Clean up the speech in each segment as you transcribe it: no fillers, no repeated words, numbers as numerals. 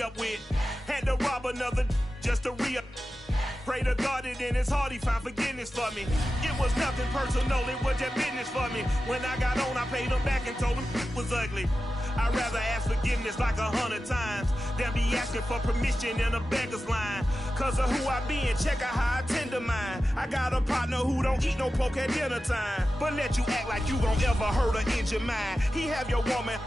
re-up with. Had to rob another just to re-up. Pray to God that in his heart he found forgiveness for me. It was nothing personal, it was just business for me. When I got on, I paid him back and told him it was ugly. I'd rather ask forgiveness like 100 times than be asking for permission in a beggar's line. Cause of who I be and check out how I tend to mine. I got a partner who don't eat no pork at dinner time, but let you act like you gon' ever hurt or injure mine. He have your woman,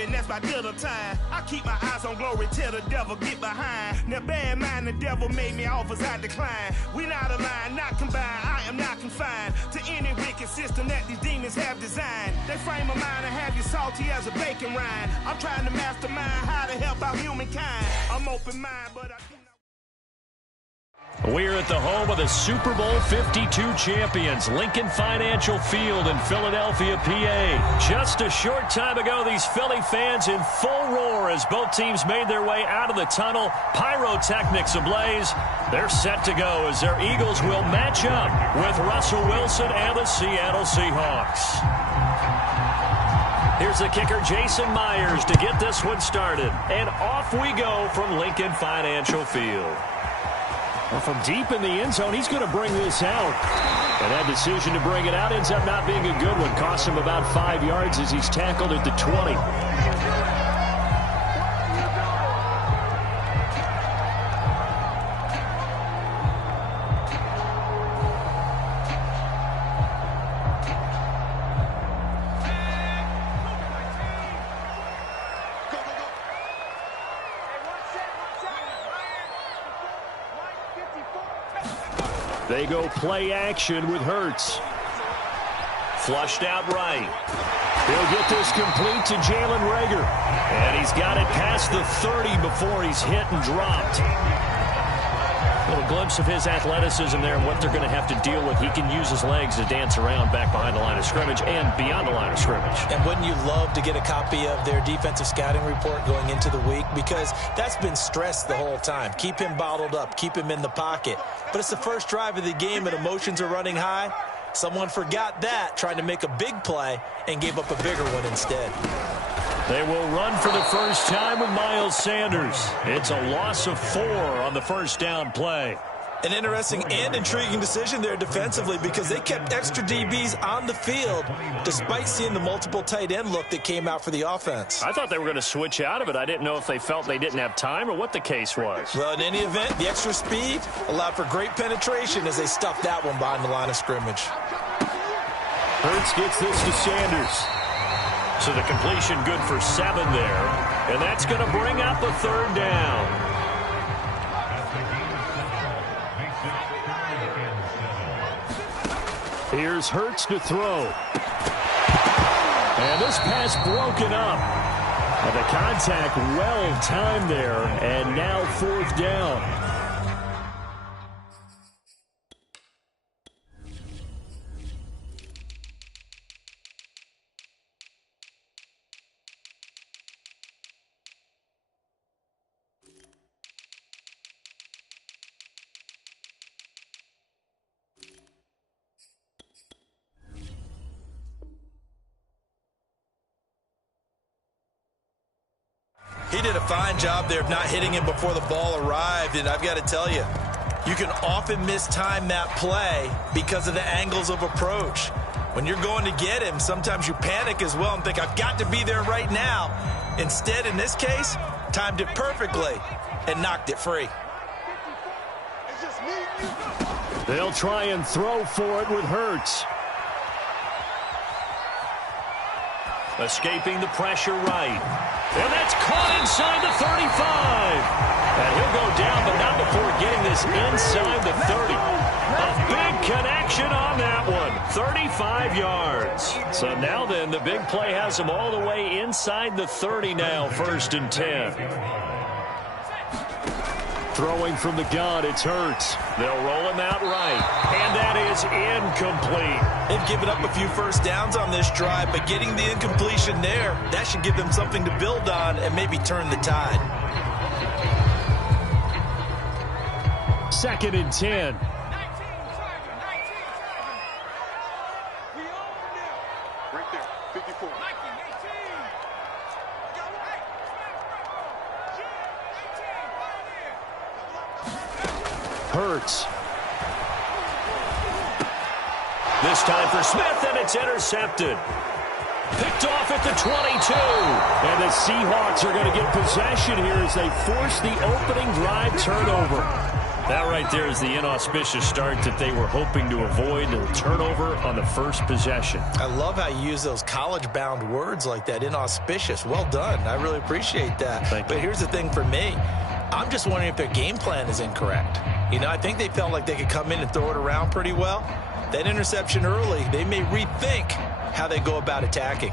and that's my dinner time. I keep my eyes on glory till the devil get behind. Now bear in mind the devil made me offers I decline. We not aligned, not combined, I am not confined to any wicked system that these demons have designed. They frame a mind and have you salty as a bacon rind. I'm trying to mastermind how to help out humankind. I'm open mind, but I do not. We're at the home of the Super Bowl 52 champions, Lincoln Financial Field in Philadelphia, PA. Just a short time ago, these Philly fans in full roar as both teams made their way out of the tunnel. Pyrotechnics ablaze. They're set to go as their Eagles will match up with Russell Wilson and the Seattle Seahawks. Here's the kicker, Jason Myers, to get this one started. And off we go from Lincoln Financial Field. Well, from deep in the end zone, he's going to bring this out. And that decision to bring it out ends up not being a good one. Costs him about 5 yards as he's tackled at the 20. They go play action with Hurts. Flushed out right. He'll get this complete to Jalen Reagor. And he's got it past the 30 before he's hit and dropped. A little glimpse of his athleticism there and what they're going to have to deal with. He can use his legs to dance around back behind the line of scrimmage and beyond the line of scrimmage. And wouldn't you love to get a copy of their defensive scouting report going into the week? Because that's been stressed the whole time. Keep him bottled up. Keep him in the pocket. But it's the first drive of the game and emotions are running high. Someone forgot that, trying to make a big play, and gave up a bigger one instead. They will run for the first time with Miles Sanders. It's a loss of 4 on the first down play. An interesting and intriguing decision there defensively because they kept extra DBs on the field despite seeing the multiple tight end look that came out for the offense. I thought they were going to switch out of it. I didn't know if they felt they didn't have time or what the case was. Well, in any event, the extra speed allowed for great penetration as they stuffed that one behind the line of scrimmage. Hurts gets this to Sanders. So the completion good for 7 there. And that's going to bring up a third down. Here's Hurts to throw. And this pass broken up. And the contact well timed there. And now 4th down. He did a fine job there of not hitting him before the ball arrived, and I've got to tell you, you can often mistime that play because of the angles of approach. When you're going to get him, sometimes you panic as well and think, I've got to be there right now. Instead, in this case, timed it perfectly and knocked it free. They'll try and throw for it with Hurts. Escaping the pressure right. And that's caught inside the 35. And he'll go down, but not before getting this inside the 30. A big connection on that one. 35 yards. So now then, the big play has him all the way inside the 30 now, 1st and 10. Throwing from the gun, it's Hurts. They'll roll him out right. And that is incomplete. They've given up a few first downs on this drive, but getting the incompletion there, that should give them something to build on and maybe turn the tide. 2nd and 10. Right there, 54. Hurts. This time for Smith, and it's intercepted. Picked off at the 22. And the Seahawks are going to get possession here as they force the opening drive turnover. That right there is the inauspicious start that they were hoping to avoid, the turnover on the first possession. I love how you use those college-bound words like that, inauspicious. Well done. I really appreciate that. But here's the thing for me. I'm just wondering if their game plan is incorrect. You know, I think they felt like they could come in and throw it around pretty well. That interception early, they may rethink how they go about attacking.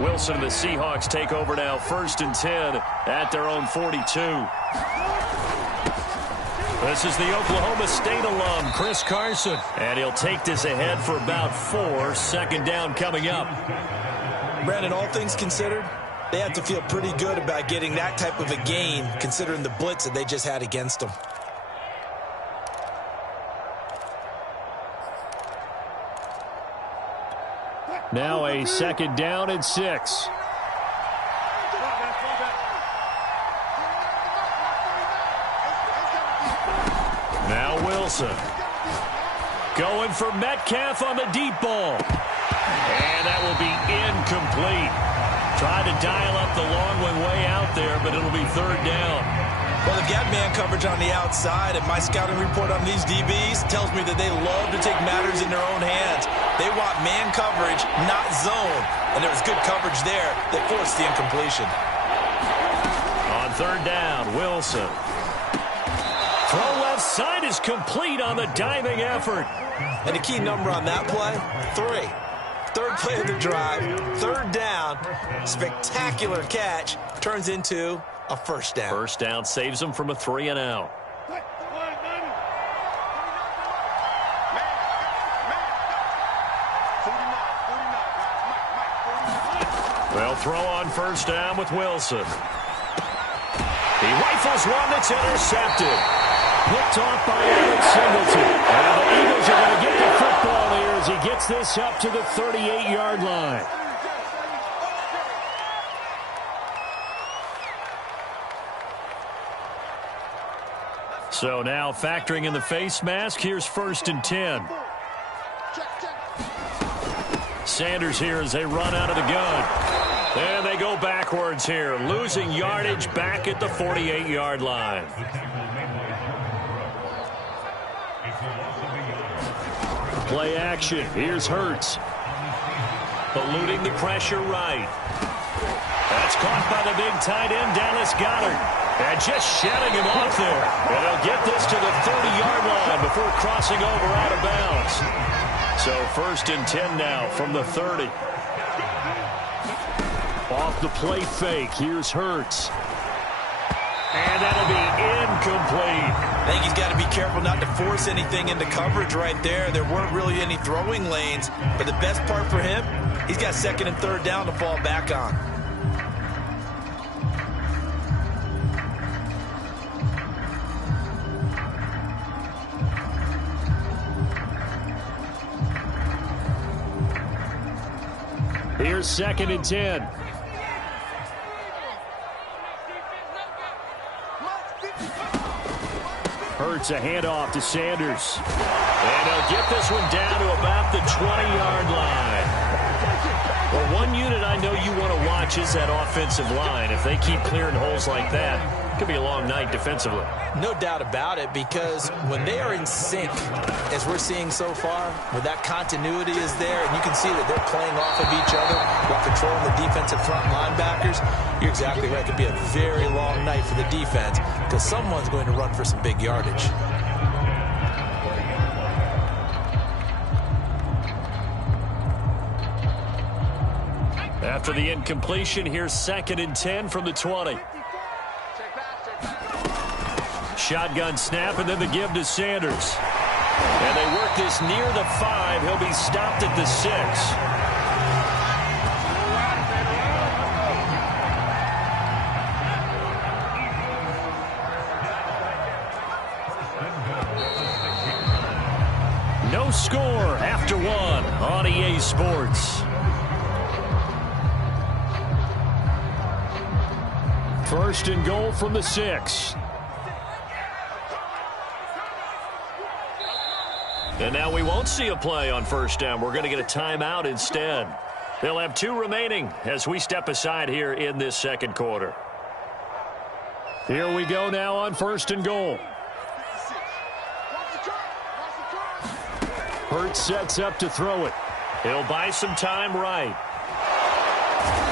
Wilson and the Seahawks take over now, 1st and 10 at their own 42. This is the Oklahoma State alum, Chris Carson. And he'll take this ahead for about 4. Second down coming up. Brandon, all things considered, they have to feel pretty good about getting that type of a gain, considering the blitz that they just had against them. Now a 2nd down and 6. Now Wilson. Going for Metcalf on the deep ball. And that will be incomplete. Tried to dial up the long one way out there, but it'll be 3rd down. Well, they've got man coverage on the outside, and my scouting report on these DBs tells me that they love to take matters in their own hands. They want man coverage, not zone. And there was good coverage there that forced the incompletion. On 3rd down, Wilson. Throw left side is complete on the diving effort. And the key number on that play, 3. 3rd play of the drive, 3rd down, spectacular catch, turns into a 1st down. 1st down saves them from a 3 and out. They'll throw on 1st down with Wilson. He rifles one that's intercepted. Picked off by Alex Singleton. And the Eagles are going to get the football here as he gets this up to the 38-yard line. So now factoring in the face mask, here's 1st and 10. Sanders here as they run out of the gun. And they go backwards here, losing yardage back at the 48-yard line. Play action. Here's Hurts. Eluding the pressure right. That's caught by the big tight end, Dallas Goedert. And just shedding him off there. And they'll get this to the 30-yard line before crossing over out of bounds. So 1st and 10 now from the 30. Off the play fake. Here's Hurts. And that'll be incomplete. I think he's got to be careful not to force anything into coverage right there. There weren't really any throwing lanes. But the best part for him, he's got 2nd and 3rd down to fall back on. Here's 2nd and 10. Hurts a handoff to Sanders. And they'll get this one down to about the 20-yard line. Well, one unit I know you want to watch is that offensive line. If they keep clearing holes like that, it could be a long night defensively. No doubt about it, because when they are in sync, as we're seeing so far, when that continuity is there, and you can see that they're playing off of each other while controlling the defensive front linebackers, you're exactly right. It could be a very long night for the defense because someone's going to run for some big yardage. After the incompletion, here's 2nd and 10 from the 20. Shotgun snap, and then the give to Sanders. And they work this near the 5. He'll be stopped at the 6. No score after 1 on EA Sports. First and goal from the 6. And now we won't see a play on first down. We're going to get a timeout instead. They'll have 2 remaining as we step aside here in this second quarter. Here we go now on first and goal. Hurts sets up to throw it. He'll buy some time right.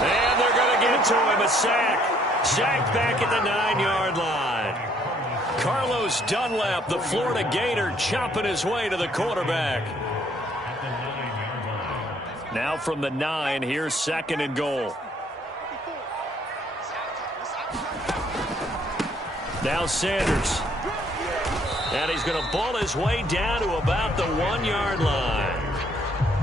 And they're going to get to him. A sack. Sacked back at the 9-yard line. Carlos Dunlap, the Florida Gator, chopping his way to the quarterback. Now from the 9, here's second and goal. Now Sanders. And he's going to ball his way down to about the 1-yard line.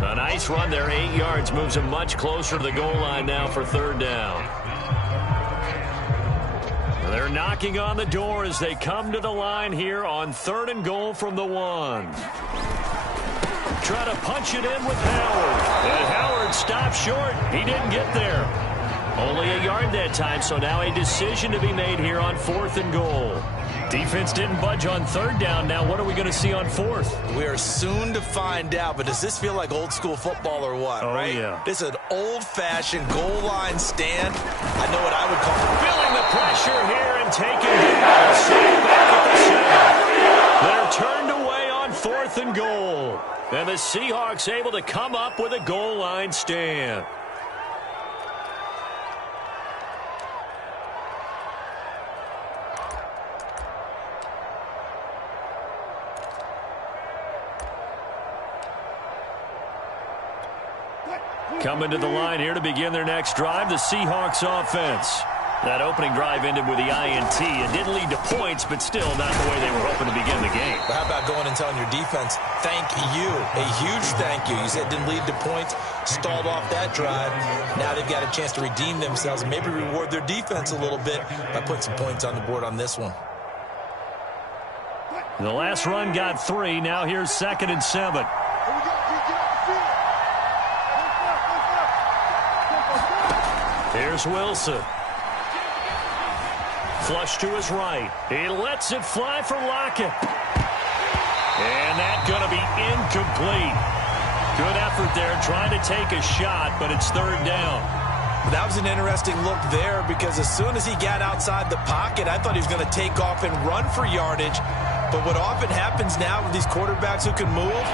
A nice run there, 8 yards, moves him much closer to the goal line now for third down. They're knocking on the door as they come to the line here on third and goal from the 1. Try to punch it in with Howard. And Howard stopped short. He didn't get there. Only a yard that time, so now a decision to be made here on fourth and goal. Defense didn't budge on third down. Now what are we going to see on fourth? We are soon to find out, but does this feel like old school football or what, right? Yeah. This is an old-fashioned goal line stand. I know what I would call it. Feeling the pressure here and taking down. Safe back at the 7. They're turned away on fourth and goal. And the Seahawks able to come up with a goal line stand. Coming to the line here to begin their next drive, the Seahawks offense. That opening drive ended with the INT. It didn't lead to points, but still not the way they were hoping to begin the game. But how about going and telling your defense, thank you, a huge thank you. You said it didn't lead to points, stalled off that drive. Now they've got a chance to redeem themselves and maybe reward their defense a little bit by putting some points on the board on this one. The last run got 3. Now here's second and 7. Here's Wilson. Flush to his right. He lets it fly for Lockett. And that's going to be incomplete. Good effort there trying to take a shot, but it's third down. That was an interesting look there because as soon as he got outside the pocket, I thought he was going to take off and run for yardage. But what often happens now with these quarterbacks who can move,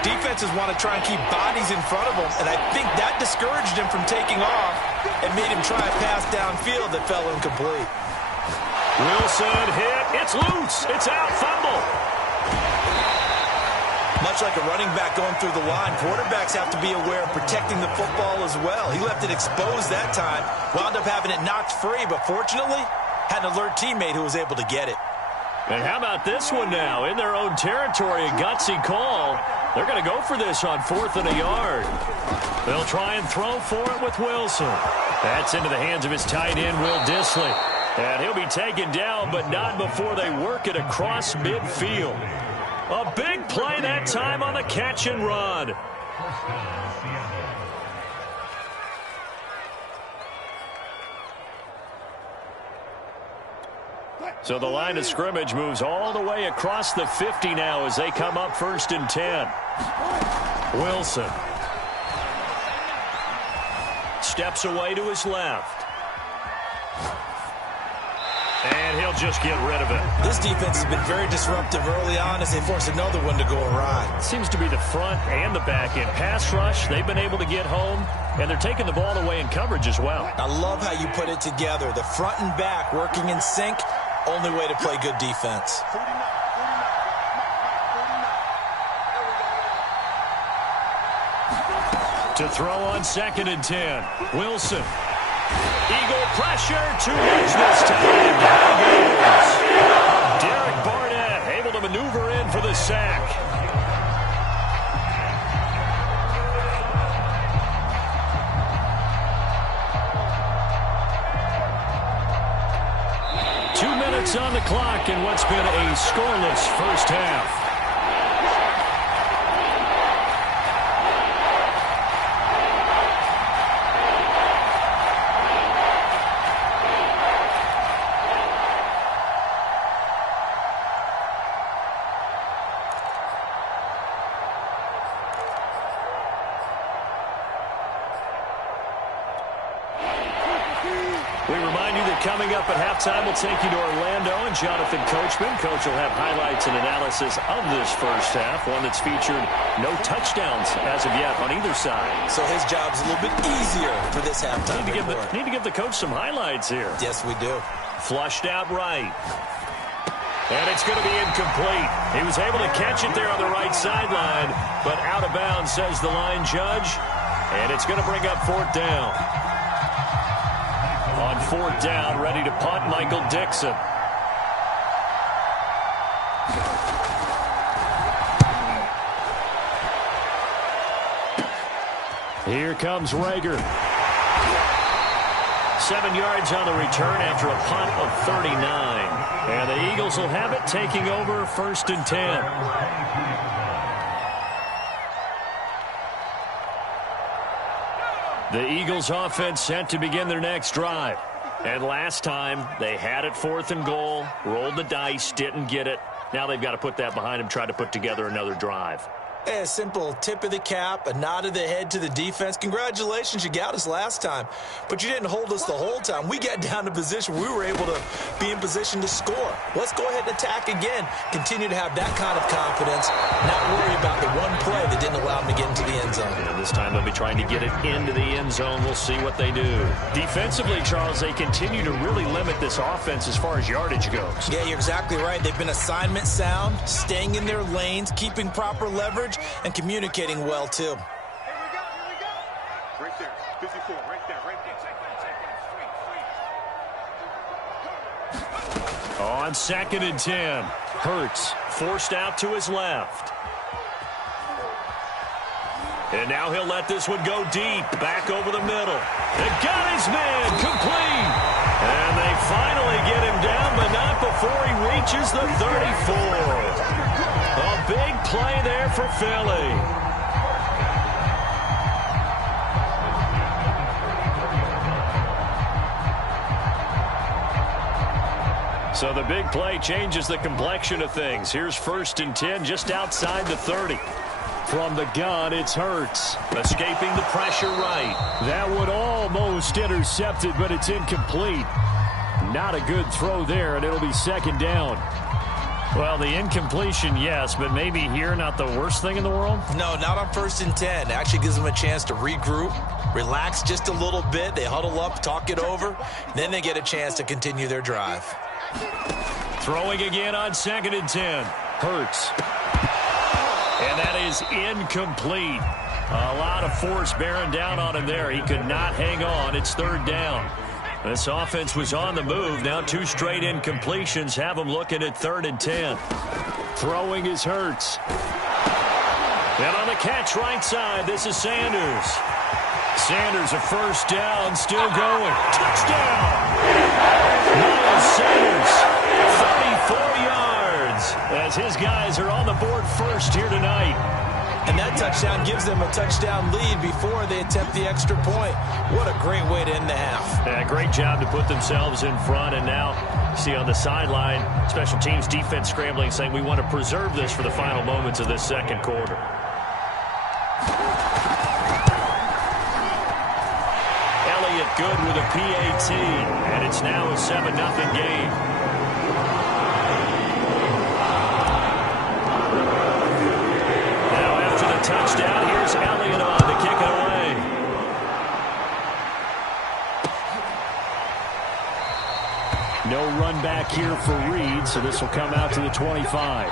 defenses want to try and keep bodies in front of them, and I think that discouraged him from taking off and made him try a pass downfield that fell incomplete. Wilson hit. It's loose. It's out. Fumble. Much like a running back going through the line, quarterbacks have to be aware of protecting the football as well. He left it exposed that time, wound up having it knocked free, but fortunately had an alert teammate who was able to get it. And how about this one now? In their own territory, a gutsy call. They're going to go for this on fourth and a yard. They'll try and throw for it with Wilson. That's into the hands of his tight end, Will Dissly. And he'll be taken down, but not before they work it across midfield. A big play that time on the catch and run. So the line of scrimmage moves all the way across the 50 now as they come up first and 10. Wilson steps away to his left. And he'll just get rid of it. This defense has been very disruptive early on as they force another one to go awry. Seems to be the front and the back end. Pass rush, they've been able to get home, and they're taking the ball away in coverage as well. I love how you put it together. The front and back working in sync, only way to play good defense. To throw on second and 10. Wilson. Eagle pressure, too much this time. Down goes. Derek Barnett able to maneuver in for the sack. On the clock in what's been a scoreless first half. We remind you that coming up at halftime, we'll take you to Orlando and Jonathan Coachman. Coach will have highlights and analysis of this first half, one that's featured no touchdowns as of yet on either side. So his job's a little bit easier for this halftime. Need to give the coach some highlights here. Yes, we do. Flushed out right. And it's going to be incomplete. He was able to catch it there on the right sideline, but out of bounds, says the line judge. And it's going to bring up fourth down. On fourth down, ready to punt, Michael Dixon. Here comes Rager. 7 yards on the return after a punt of 39. And the Eagles will have it, taking over 1st and 10. The Eagles offense set to begin their next drive. And last time, they had it 4th and goal, rolled the dice, didn't get it. Now they've got to put that behind them, try to put together another drive. A simple tip of the cap, a nod of the head to the defense. Congratulations, you got us last time. But you didn't hold us the whole time. We got down to position. We were able to be in position to score. Let's go ahead and attack again. Continue to have that kind of confidence. Not worry about the one play that didn't allow them to get into the end zone. And this time they'll be trying to get it into the end zone. We'll see what they do. Defensively, Charles, they continue to really limit this offense as far as yardage goes. Yeah, you're exactly right. They've been assignment sound, staying in their lanes, keeping proper leverage, and communicating well, too. Here we go. Right there, 54, right there. On 2nd and 10, Hurts forced out to his left. And now he'll let this one go deep, back over the middle. They got his man, complete. And they finally get him down, but not before he reaches the 34. A big play there for Philly. So the big play changes the complexion of things. Here's 1st and 10 just outside the 30. From the gun, it's Hurts. Escaping the pressure right. That would almost intercept it, but it's incomplete. Not a good throw there, and it'll be 2nd down. Well, the incompletion, yes, but maybe here not the worst thing in the world? No, not on 1st and 10. It actually gives them a chance to regroup, relax just a little bit. They huddle up, talk it over. Then they get a chance to continue their drive. Throwing again on 2nd and 10. Hurts. And that is incomplete. A lot of force bearing down on him there. He could not hang on. It's 3rd down. This offense was on the move. Now 2 straight incompletions have them looking at 3rd and 10. Throwing is Hurts. And on the catch right side, this is Sanders. Sanders a 1st down, still going. Touchdown! Miles Sanders, 34 yards, as his guys are on the board first here tonight. And that touchdown gives them a touchdown lead before they attempt the extra point. What a great way to end the half. Yeah, great job to put themselves in front. And now, see on the sideline, special teams defense scrambling, saying we want to preserve this for the final moments of this 2nd quarter. Elliott good with a PAT, and it's now a 7-0 game. Touchdown. Here's Elliott on to kick it away. No run back here for Reed, so this will come out to the 25.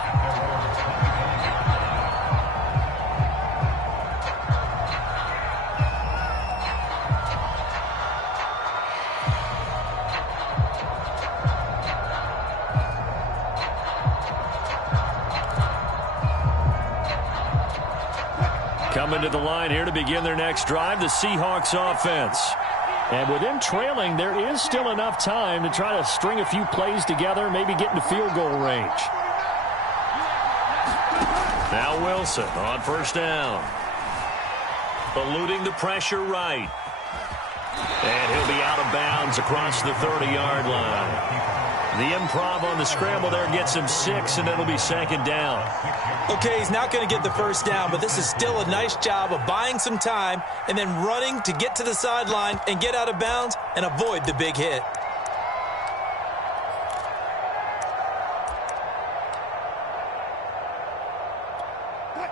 Coming to the line here to begin their next drive, the Seahawks offense. And with them trailing, there is still enough time to try to string a few plays together, maybe get into field goal range. Now Wilson on 1st down. Eluding the pressure right. And he'll be out of bounds across the 30-yard line. The improv on the scramble there gets him 6, and it'll be second down. Okay, he's not going to get the first down, but this is still a nice job of buying some time and then running to get to the sideline and get out of bounds and avoid the big hit.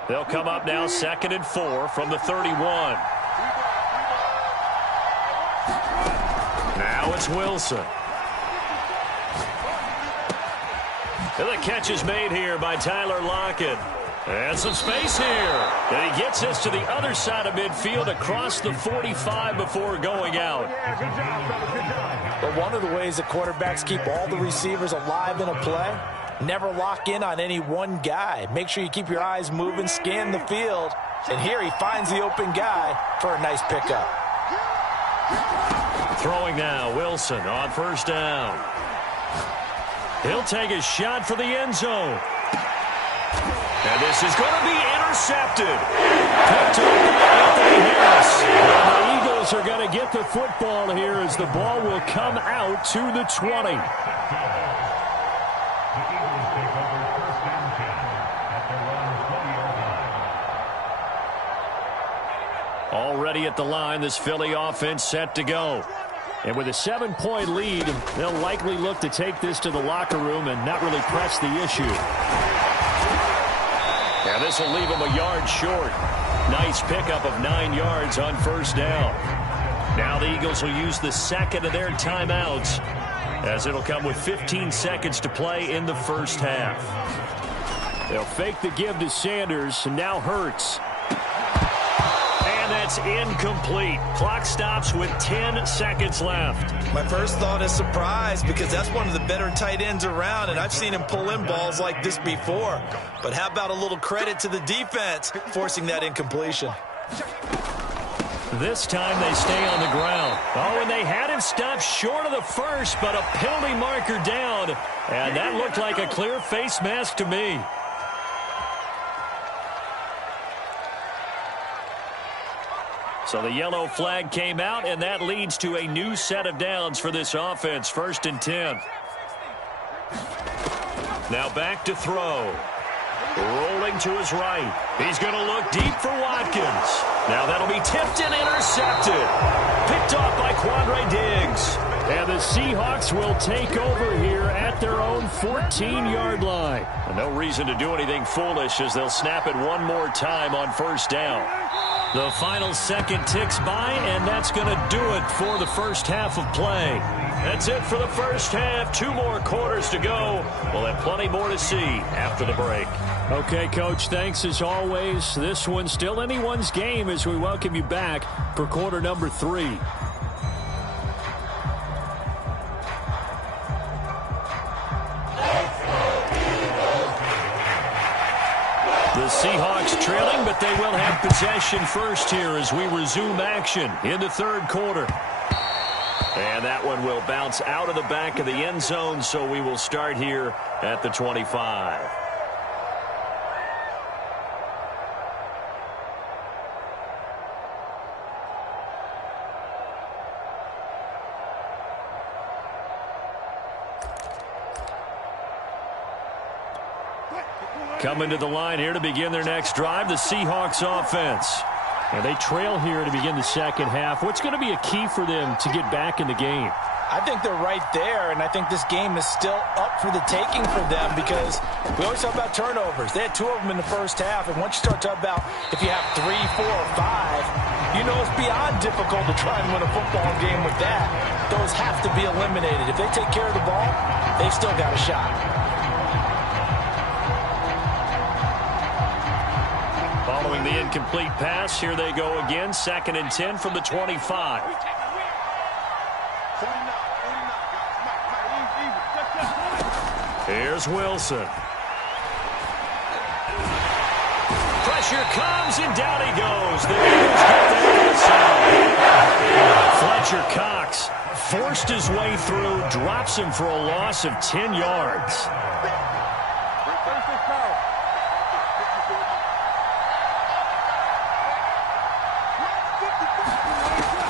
They'll come up now 2nd and 4 from the 31. Now it's Wilson. And the catch is made here by Tyler Lockett. And some space here. And he gets this to the other side of midfield across the 45 before going out. But one of the ways that quarterbacks keep all the receivers alive in a play, never lock in on any one guy. Make sure you keep your eyes moving, scan the field. And here he finds the open guy for a nice pickup. Throwing now, Wilson on first down. He'll take a shot for the end zone. And this is going to be intercepted. Picked up by Anthony Harris. And the Eagles are going to get the football here as the ball will come out to the 20. Already at the line, this Philly offense set to go. And with a 7-point lead, they'll likely look to take this to the locker room and not really press the issue. And this will leave them a yard short. Nice pickup of 9 yards on first down. Now the Eagles will use the second of their timeouts, as it'll come with 15 seconds to play in the first half. They'll fake the give to Sanders, and now Hurts. And that's incomplete. Clock stops with 10 seconds left. My first thought is surprise, because that's one of the better tight ends around, and I've seen him pull in balls like this before. But how about a little credit to the defense forcing that incompletion? This time they stay on the ground. Oh, and they had him stopped short of the first, but a penalty marker down. And that looked like a clear face mask to me. So the yellow flag came out, and that leads to a new set of downs for this offense. 1st and 10. Now back to throw. Rolling to his right. He's going to look deep for Watkins. Now that'll be tipped and intercepted. Picked off by Quandre Diggs. And the Seahawks will take over here at their own 14-yard line. And no reason to do anything foolish, as they'll snap it one more time on first down. The final second ticks by, and that's going to do it for the first half of play. That's it for the first half. 2 more quarters to go. We'll have plenty more to see after the break. Okay, Coach, thanks as always. This one's still anyone's game as we welcome you back for quarter number 3. The Seahawks trailing, but they will have possession first here as we resume action in the third quarter. And that one will bounce out of the back of the end zone, so we will start here at the 25. Coming to the line here to begin their next drive, the Seahawks offense. And they trail here to begin the second half. What's going to be a key for them to get back in the game? I think they're right there, and I think this game is still up for the taking for them, because we always talk about turnovers. They had 2 of them in the first half, and once you start talking about if you have 3, 4, or 5, you know it's beyond difficult to try and win a football game with that. Those have to be eliminated. If they take care of the ball, they've still got a shot. Following the incomplete pass, here they go again. 2nd and 10 from the 25. Here's Wilson. Pressure comes, and down he goes. The Eagles get that to the side. Fletcher Cox forced his way through, drops him for a loss of 10 yards.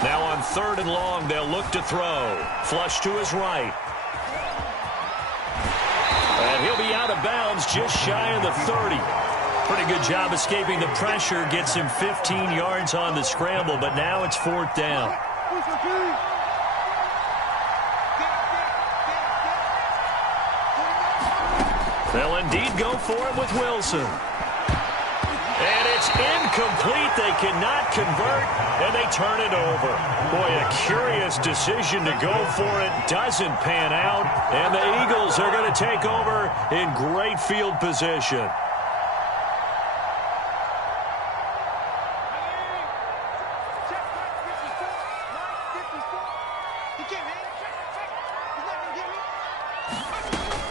Now on 3rd and long, they'll look to throw. Flush to his right. And he'll be out of bounds just shy of the 30. Pretty good job escaping the pressure. Gets him 15 yards on the scramble, but now it's 4th down. They'll indeed go for it with Wilson. And it's incomplete. They cannot convert, and they turn it over. Boy, a curious decision to go for it. Doesn't pan out, and the Eagles are going to take over in great field position.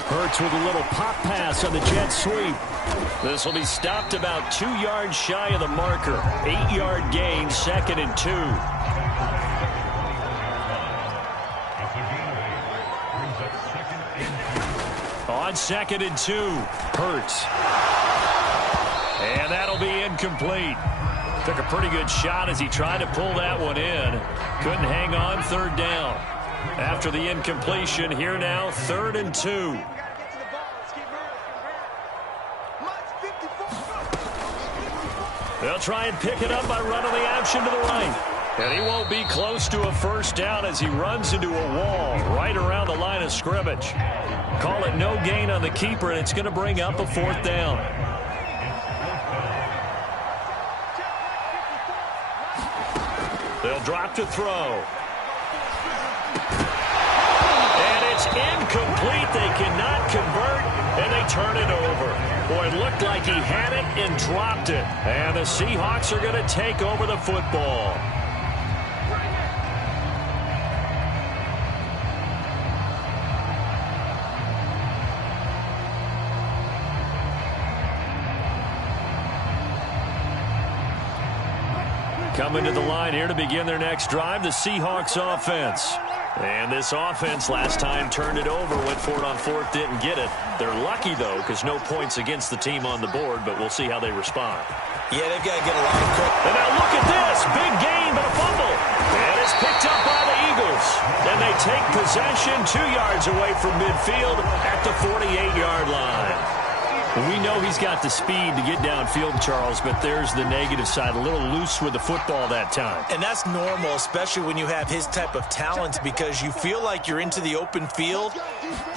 Hurts with a little pop pass on the jet sweep. This will be stopped about 2 yards shy of the marker. 8-yard gain, 2nd and 2. On 2nd and 2, Hurts. And that'll be incomplete. Took a pretty good shot as he tried to pull that one in. Couldn't hang on, 3rd down. After the incompletion, here now, 3rd and 2. They'll try and pick it up by running the option to the right. And he won't be close to a 1st down as he runs into a wall right around the line of scrimmage. Call it no gain on the keeper, and it's going to bring up a 4th down. They'll drop to throw. And it's incomplete. They cannot convert, and they turn it over. Boy, it looked like he had it and dropped it. And the Seahawks are going to take over the football. Coming to the line here to begin their next drive, the Seahawks offense. And this offense last time turned it over, went for it on 4th, didn't get it. They're lucky, though, because no points against the team on the board, but we'll see how they respond. Yeah, they've got to get a lot of credit. And now look at this. Big gain, but a fumble. And it's picked up by the Eagles. And they take possession 2 yards away from midfield at the 48-yard line. We know he's got the speed to get downfield, Charles, but there's the negative side. A little loose with the football that time. And that's normal, especially when you have his type of talent, because you feel like you're into the open field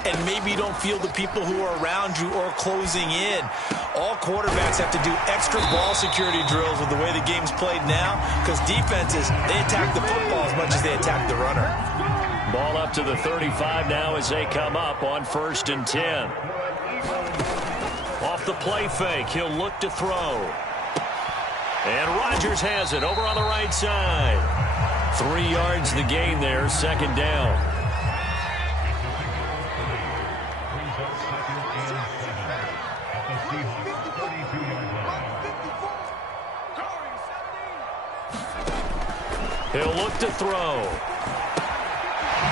and maybe you don't feel the people who are around you or closing in. All quarterbacks have to do extra ball security drills with the way the game's played now, because defenses, they attack the football as much as they attack the runner. Ball up to the 35 now as they come up on 1st and 10. Off the play fake, he'll look to throw. And Rodgers has it over on the right side. 3 yards the gain there, 2nd down. He'll look to throw.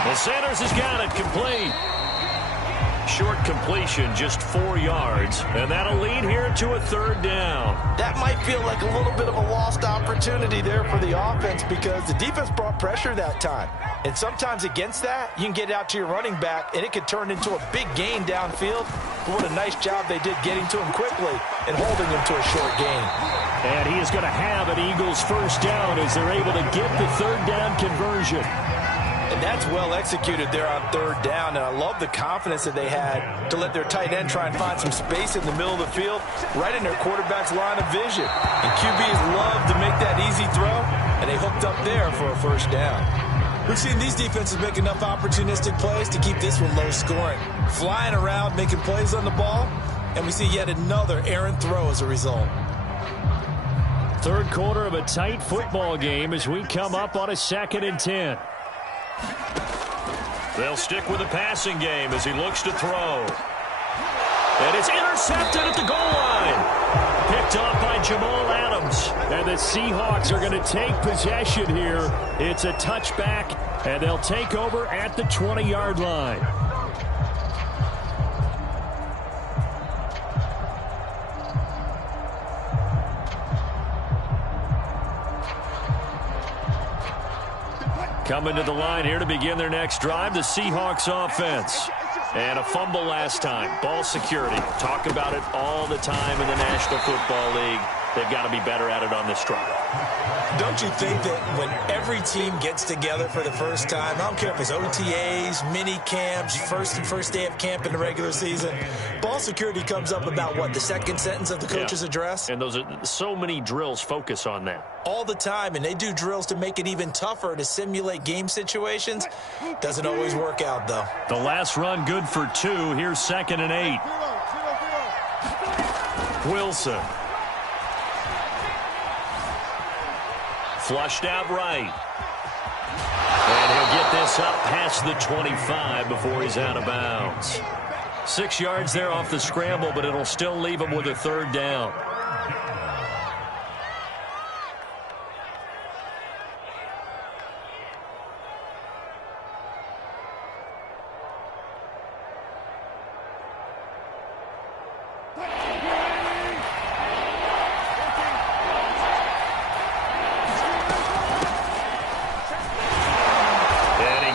Well, Sanders has got it complete. Short completion, just 4 yards, and that'll lead here to a 3rd down. That might feel like a little bit of a lost opportunity there for the offense because the defense brought pressure that time. And sometimes against that, you can get out to your running back, and it could turn into a big gain downfield. But what a nice job they did getting to him quickly and holding him to a short gain. And he is going to have an Eagles 1st down as they're able to get the 3rd down conversion. And that's well executed there on 3rd down. And I love the confidence that they had to let their tight end try and find some space in the middle of the field, right in their quarterback's line of vision. And QBs love to make that easy throw, and they hooked up there for a 1st down. We've seen these defenses make enough opportunistic plays to keep this one low scoring. Flying around, making plays on the ball, and we see yet another errant throw as a result. 3rd quarter of a tight football game as we come up on a 2nd and 10. They'll stick with the passing game as he looks to throw. And it's intercepted at the goal line. Picked off by Jamal Adams. And the Seahawks are going to take possession here. It's a touchback, and they'll take over at the 20-yard line. Coming to the line here to begin their next drive, the Seahawks offense. And a fumble last time. Ball security. Talk about it all the time in the National Football League. They've got to be better at it on this drive. Don't you think that when every team gets together for the first time, I don't care if it's OTAs, mini camps, first day of camp in the regular season, ball security comes up about what, the second sentence of the coach's address? And those are so many drills focus on that. All the time, and they do drills to make it even tougher to simulate game situations. Doesn't always work out, though. The last run good for 2. Here's 2nd and 8. Wilson. Flushed out right. And he'll get this up past the 25 before he's out of bounds. 6 yards there off the scramble, but it'll still leave him with a 3rd down.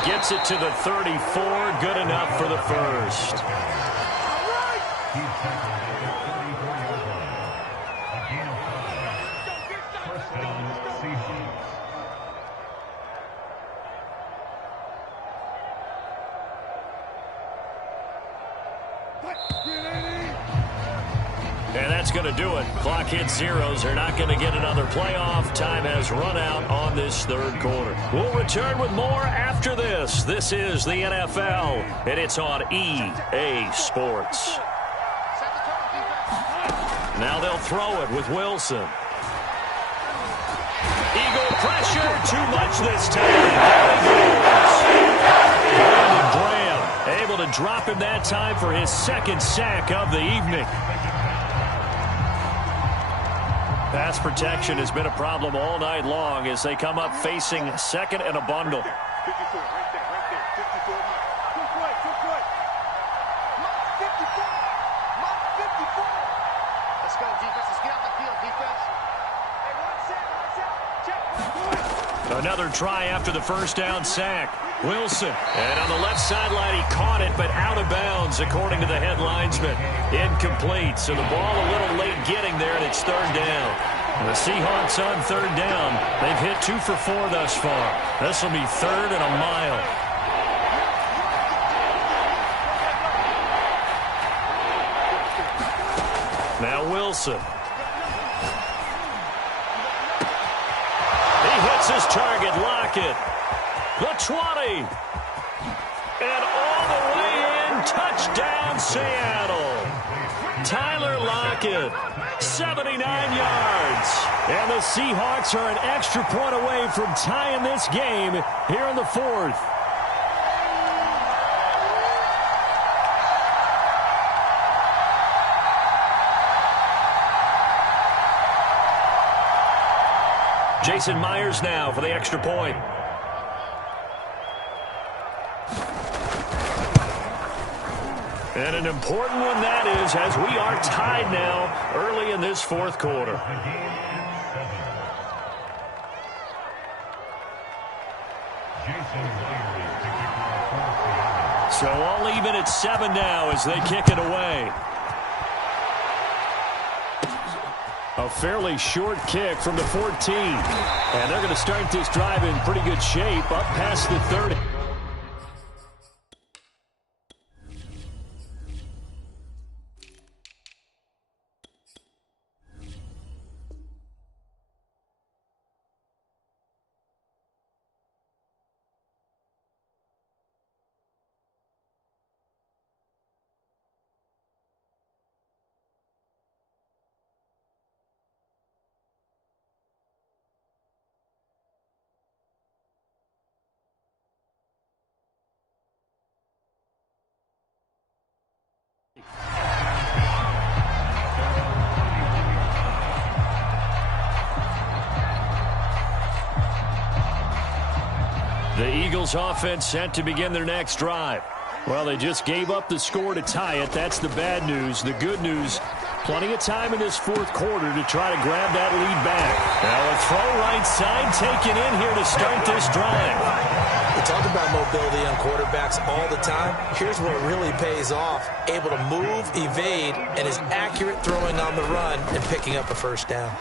Gets it to the 34. Good enough for the first. And that's going to do it. Clock hits zeros. They're not going to get another playoff. Time has run out on this 3rd quarter. We'll return with more after this. This is the NFL, and it's on EA Sports. Now they'll throw it with Wilson. Eagle pressure. Too much this time. Brandon Graham able to drop him that time for his 2nd sack of the evening. Pass protection has been a problem all night long as they come up facing 2nd and a bundle. 54, right there, 54. Good play, good play. 54. Let's go, defense. Let's get out the field, defense. Hey, one set. Check. Another try after the 1st down sack. Wilson. And on the left sideline, he caught it, but out of bounds, according to the head linesman. Incomplete. So the ball a little late getting there, and it's 3rd down. The Seahawks on 3rd down. They've hit 2 for 4 thus far. This will be 3rd and a mile. Now Wilson. He hits his target. Lockett. The 20. And all the way in. Touchdown, Seattle. Tyler Lockett, 79 yards. And the Seahawks are an extra point away from tying this game here in the 4th. Jason Myers now for the extra point. And an important one that is, as we are tied now early in this 4th quarter. So all even at 7 now as they kick it away. A fairly short kick from the 14. And they're going to start this drive in pretty good shape up past the 30. The Eagles offense set to begin their next drive. Well, they just gave up the score to tie it. That's the bad news. The good news, Plenty of time in this fourth quarter to try to grab that lead back. Now a throw right side taken in here to start this drive. We talk about mobility on quarterbacks all the time. Here's where it really pays off. Able to move, evade, and is accurate throwing on the run and picking up a first down.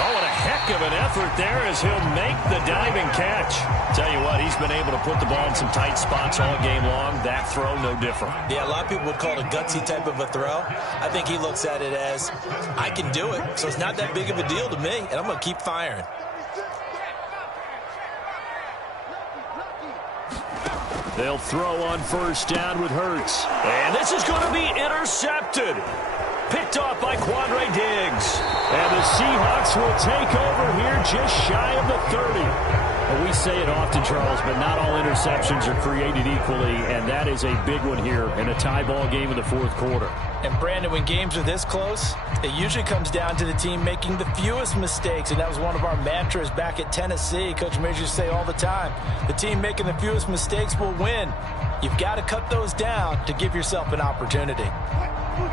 Oh, what a heck of an effort there as he'll make the diving catch. Tell you what, he's been able to put the ball in some tight spots all game long. That throw, no different. Yeah, a lot of people would call it a gutsy type of a throw. I think he looks at it as, I can do it, so it's not that big of a deal to me, and I'm going to keep firing. They'll throw on first down with Hurts. And this is going to be intercepted. Picked off by Quandre Diggs. And the Seahawks will take over here just shy of the 30. Well, we say it often, Charles, but not all interceptions are created equally, and that is a big one here in a tie ball game in the fourth quarter. And, Brandon, when games are this close, it usually comes down to the team making the fewest mistakes, and that was one of our mantras back at Tennessee. Coach Majors used to say all the time, the team making the fewest mistakes will win. You've got to cut those down to give yourself an opportunity.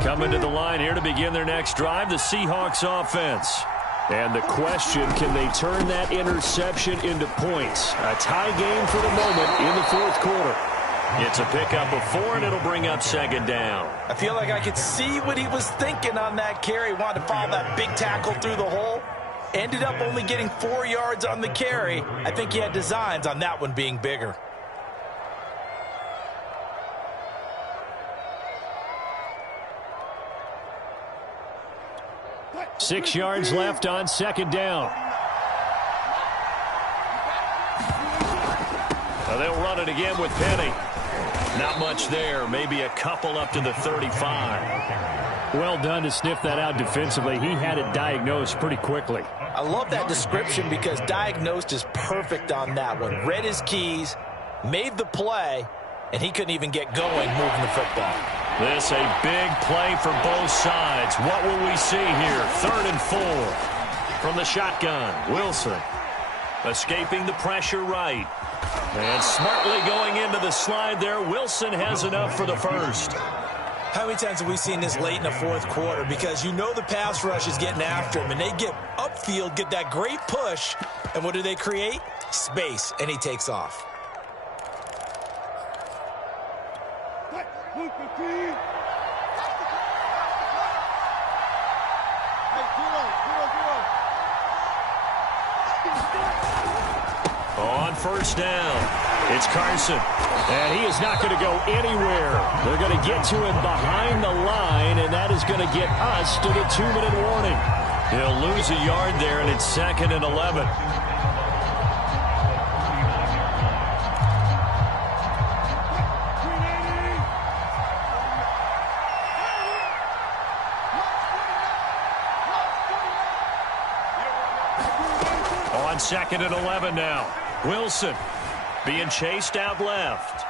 Coming to the line here to begin their next drive, the Seahawks offense. And the question, can they turn that interception into points? A tie game for the moment in the fourth quarter. It's a pickup of 4, and it'll bring up second down. I feel like I could see what he was thinking on that carry. Wanted to follow that big tackle through the hole. Ended up only getting 4 yards on the carry. I think he had designs on that one being bigger. Six yards left on second down. Now they'll run it again with Penny. Not much there. Maybe a couple up to the 35. Well done to sniff that out defensively. He had it diagnosed pretty quickly. I love that description because diagnosed is perfect on that one. Read his keys, made the play, and he couldn't even get going moving the football. This a big play for both sides. What will we see here? 3rd and 4 from the shotgun. Wilson escaping the pressure right. And smartly going into the slide there. Wilson has enough for the first. How many times have we seen this late in the fourth quarter? Because you know the pass rush is getting after him, and they get upfield, get that great push, and what do they create? Space, and he takes off. On first down, it's Carson. And he is not going to go anywhere. They're going to get to him behind the line, and that is going to get us to the 2-minute warning. He'll lose a yard there, and it's 2nd and 11. On 2nd and 11 now. Wilson being chased out left.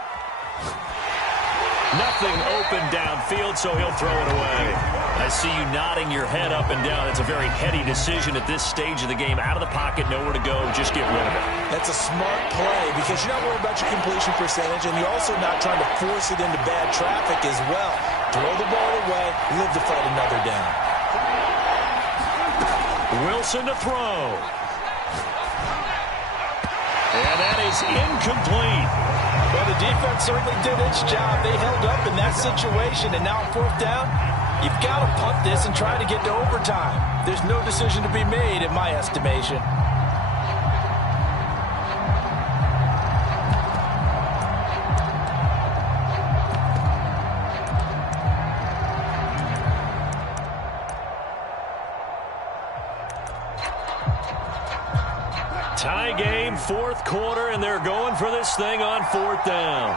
Nothing open downfield, so he'll throw it away. I see you nodding your head up and down. It's a very heady decision at this stage of the game. Out of the pocket, nowhere to go. Just get rid of it. That's a smart play because you're not worried about your completion percentage, and you're also not trying to force it into bad traffic as well. Throw the ball away, live to fight another down. Wilson to throw. And that is incomplete. Well, the defense certainly did its job. They held up in that situation, and now on 4th down, you've got to punt this and try to get to overtime. There's no decision to be made, in my estimation. Tie game, 4th quarter, and they're going for this thing on 4th down.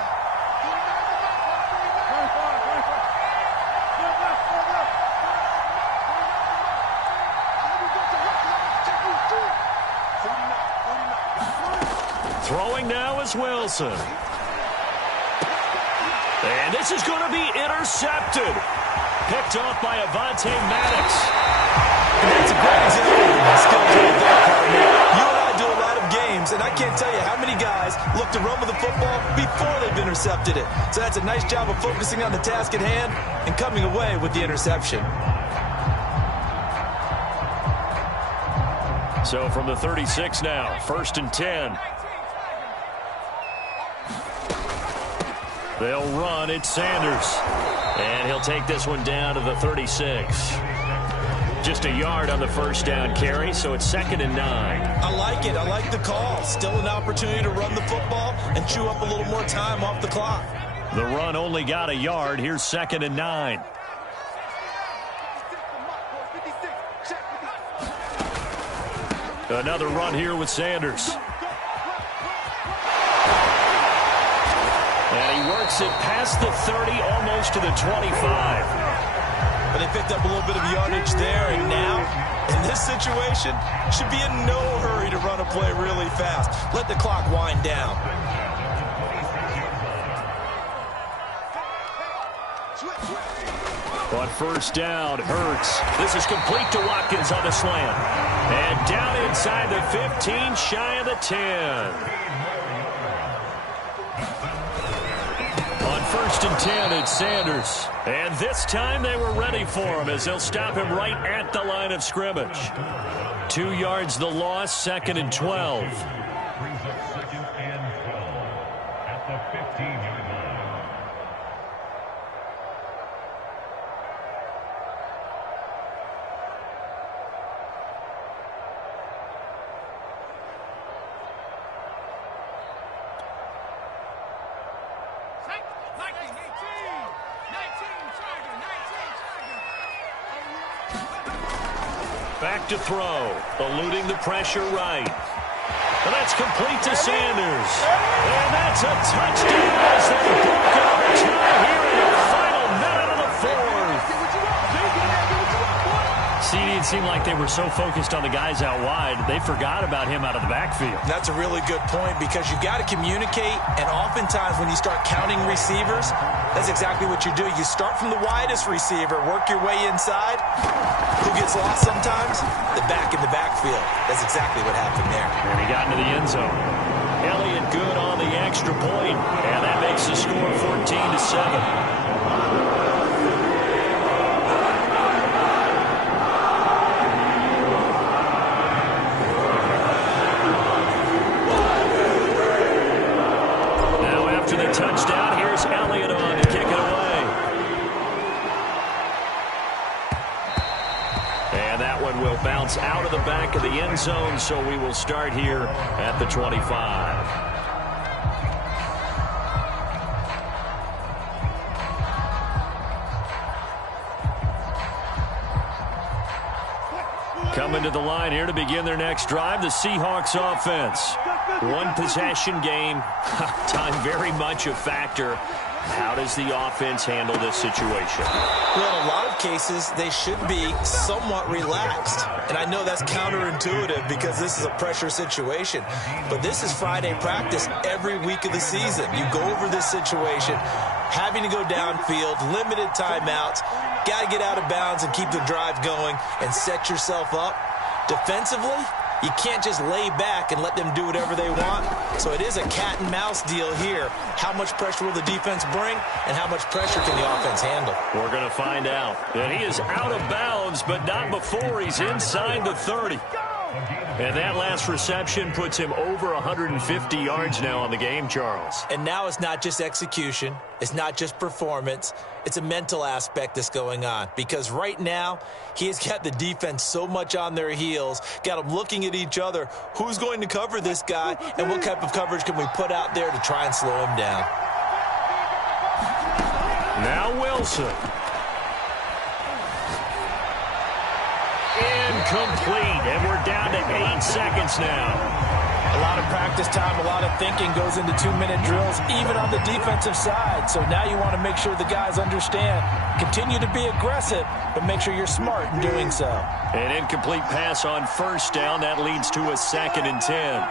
Throwing now is Wilson. And this is going to be intercepted. Picked off by Avonte Maddox. And that's a great example of the skills right there, partner. You and I do a lot of games, and I can't tell you how many guys look to run with the football before they you've intercepted it. So that's a nice job of focusing on the task at hand and coming away with the interception. So from the 36 now, 1st and 10. They'll run. It's Sanders. And he'll take this one down to the 36. Just a yard on the first down carry, so it's 2nd and 9. I like it. I like the call. Still an opportunity to run the football and chew up a little more time off the clock. The run only got a yard. Here's 2nd and 9. Another run here with Sanders. And he works it past the 30, almost to the 25. But they picked up a little bit of yardage there, and now, in this situation, should be in no hurry to run a play really fast. Let the clock wind down. On first down, Hurts. This is complete to Watkins on the slant. And down inside the 15, shy of the 10. On 1st and 10, it's Sanders. And this time they were ready for him as they'll stop him right at the line of scrimmage. 2 yards the loss, 2nd and 12. At the 15-yard line. Back to throw, eluding the pressure right. And that's complete to Sanders. And that's a touchdown as they've broken up tie here in the final minute of the 4th. CD, it seemed like they were so focused on the guys out wide, they forgot about him out of the backfield. That's a really good point because you've got to communicate, and oftentimes when you start counting receivers, that's exactly what you do. You start from the widest receiver, work your way inside. Who gets lost sometimes? The back in the backfield. That's exactly what happened there. And he got into the end zone. Elliott good on the extra point, and that makes the score 14-7. Touchdown. Here's Elliott on to kick it away. And that one will bounce out of the back of the end zone, so we will start here at the 25. Coming to the line here to begin their next drive, the Seahawks offense. One possession game. Time very much a factor. How does the offense handle this situation? Well, in a lot of cases, they should be somewhat relaxed. And I know that's counterintuitive because this is a pressure situation. But this is Friday practice every week of the season. You go over this situation, having to go downfield, limited timeouts, got to get out of bounds and keep the drive going and set yourself up. Defensively, you can't just lay back and let them do whatever they want. So it is a cat and mouse deal here. How much pressure will the defense bring, and how much pressure can the offense handle? We're going to find out. And he is out of bounds, but not before he's inside the 30. And that last reception puts him over 150 yards now on the game, Charles. And now it's not just execution. It's not just performance. It's a mental aspect that's going on. Because right now, he has got the defense so much on their heels, got them looking at each other. Who's going to cover this guy, and what type of coverage can we put out there to try and slow him down? Now Wilson. Incomplete, and we're down to 8 seconds now. A lot of practice time, a lot of thinking goes into 2-minute drills, even on the defensive side. So now you want to make sure the guys understand. Continue to be aggressive, but make sure you're smart in doing so. An incomplete pass on first down. That leads to a 2nd and 10.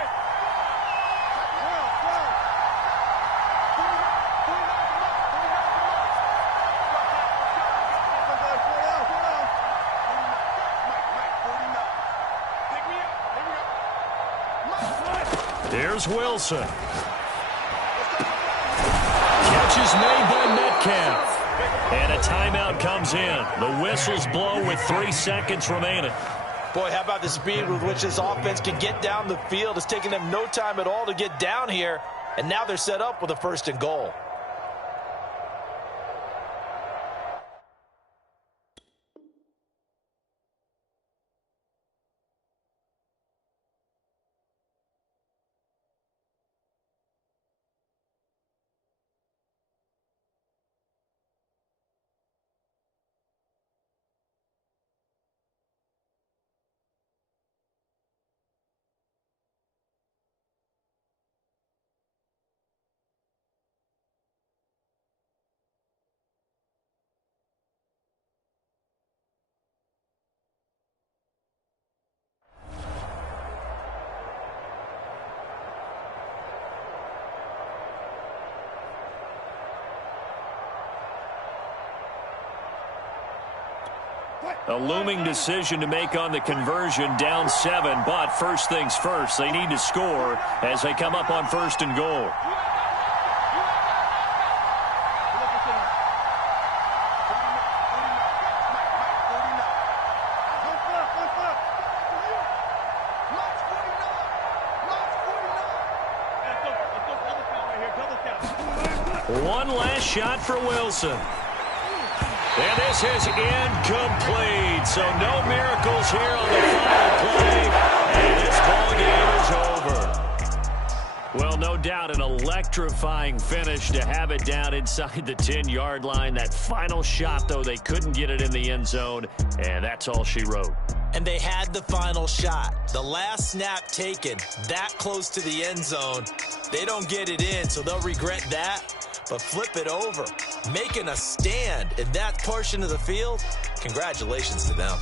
Here's Wilson. catch is made by Metcalf. And a timeout comes in. The whistles blow with 3 seconds remaining. Boy, how about the speed with which this offense can get down the field? It's taking them no time at all to get down here. And now they're set up with a 1st and goal. A looming decision to make on the conversion, down 7, but first things first, they need to score as they come up on 1st and goal. One last shot for Wilson. And this is incomplete, so no miracles here on the final play, and this ball game is over. Well, no doubt an electrifying finish to have it down inside the 10-yard line. That final shot, though, they couldn't get it in the end zone, and that's all she wrote. And they had the final shot. The last snap taken that close to the end zone. They don't get it in, so they'll regret that. But flip it over, making a stand in that portion of the field. Congratulations to them.